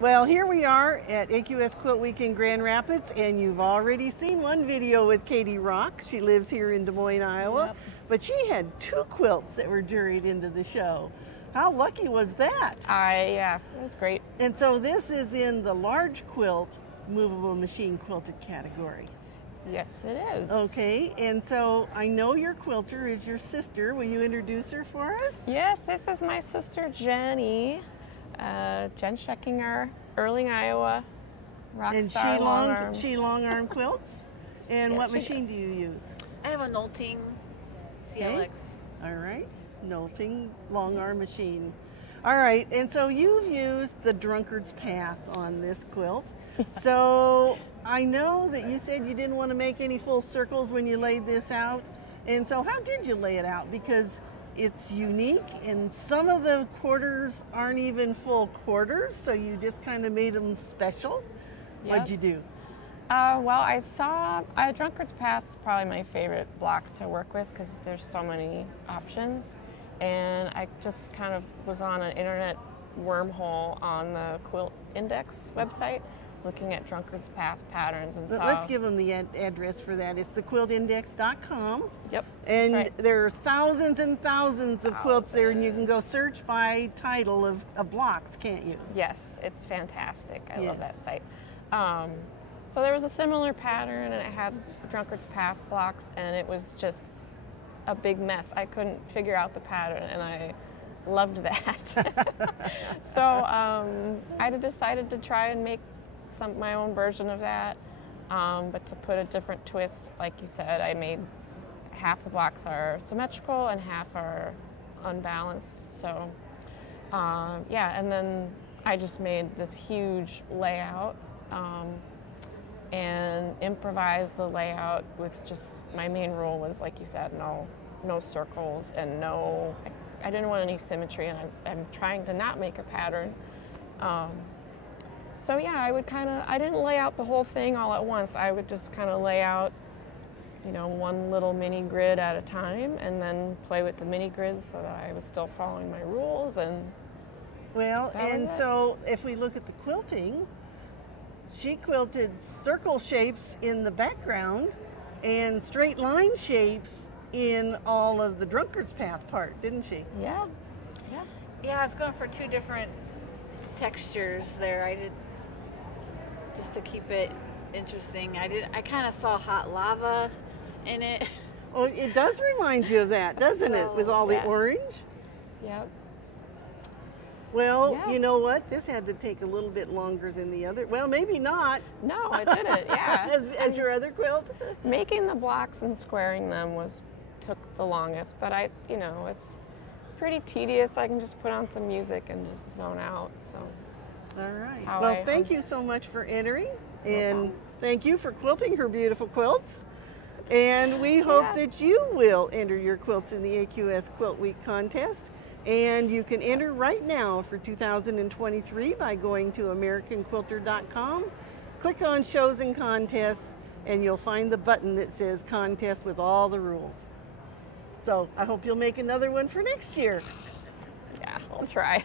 Well, here we are at AQS Quilt Week in Grand Rapids, and you've already seen one video with Katie Rock. She lives here in Des Moines, Iowa, Yep. but she had 2 quilts that were juried into the show. How lucky was that? Yeah, it was great. And so this is in the large quilt, movable machine quilted category. Yes, it is. Okay, and so I know your quilter is your sister. Will you introduce her for us? Yes, this is my sister Jenny, Jen Schechinger, Earling, Iowa, Rock And Star Longarm. she long arm quilts. And Yes, what she machine does. do you use? I have a Nolting CLX. All right, Nolting Longarm machine. All right, and so you've used the drunkard's path on this quilt. So I know that you said you didn't want to make any full circles when you laid this out. And so how did you lay it out? Because it's unique and some of the quarters aren't even full quarters, so you just kind of made them special. What'd you do? Well, I saw Drunkard's Path is probably my favorite block to work with because there's so many options. And I just kind of was on an internet wormhole on the Quilt Index website looking at Drunkard's Path patterns and saw... Let's give them the address for that. It's thequiltindex.com. Yep, And that's right. there are thousands and thousands of quilts there, and you can go search by title of blocks, can't you? Yes, it's fantastic. I love Yes. that site. So there was a similar pattern, and it had Drunkard's Path blocks, and it was just a big mess. I couldn't figure out the pattern, and I loved that. So I decided to try and make my own version of that, but to put a different twist, like you said, I made half the blocks are symmetrical and half are unbalanced. So yeah, and then I just made this huge layout and improvised the layout with just, my main rule was, like you said, no circles and I didn't want any symmetry, and I'm trying to not make a pattern. So yeah, I didn't lay out the whole thing all at once. I would just kind of lay out, one little mini grid at a time, and then play with the mini grids so that I was still following my rules. And Well, that was and it. so if we look at the quilting, she quilted circle shapes in the background and straight line shapes in all of the drunkard's path part, didn't she? yeah. Yeah, I was going for 2 different textures there. I did, just to keep it interesting. I kind of saw hot lava in it. Oh, it does remind you of that, doesn't it, with all the Yeah. orange? Yep. Well, Yeah. you know what? This had to take a little bit longer than the other. Well, maybe not. No, it didn't. Yeah. as your other quilt. Making the blocks and squaring them took the longest, but it's pretty tedious. I can just put on some music and just zone out. So All right. how Well, I- thank you so much for entering, and problem. thank you for quilting her beautiful quilts. And we hope Yeah. that you will enter your quilts in the AQS Quilt Week contest. And you can enter right now for 2023 by going to AmericanQuilter.com. Click on Shows and Contests, and you'll find the button that says Contest with all the rules. So I hope you'll make another one for next year. Yeah, I'll try.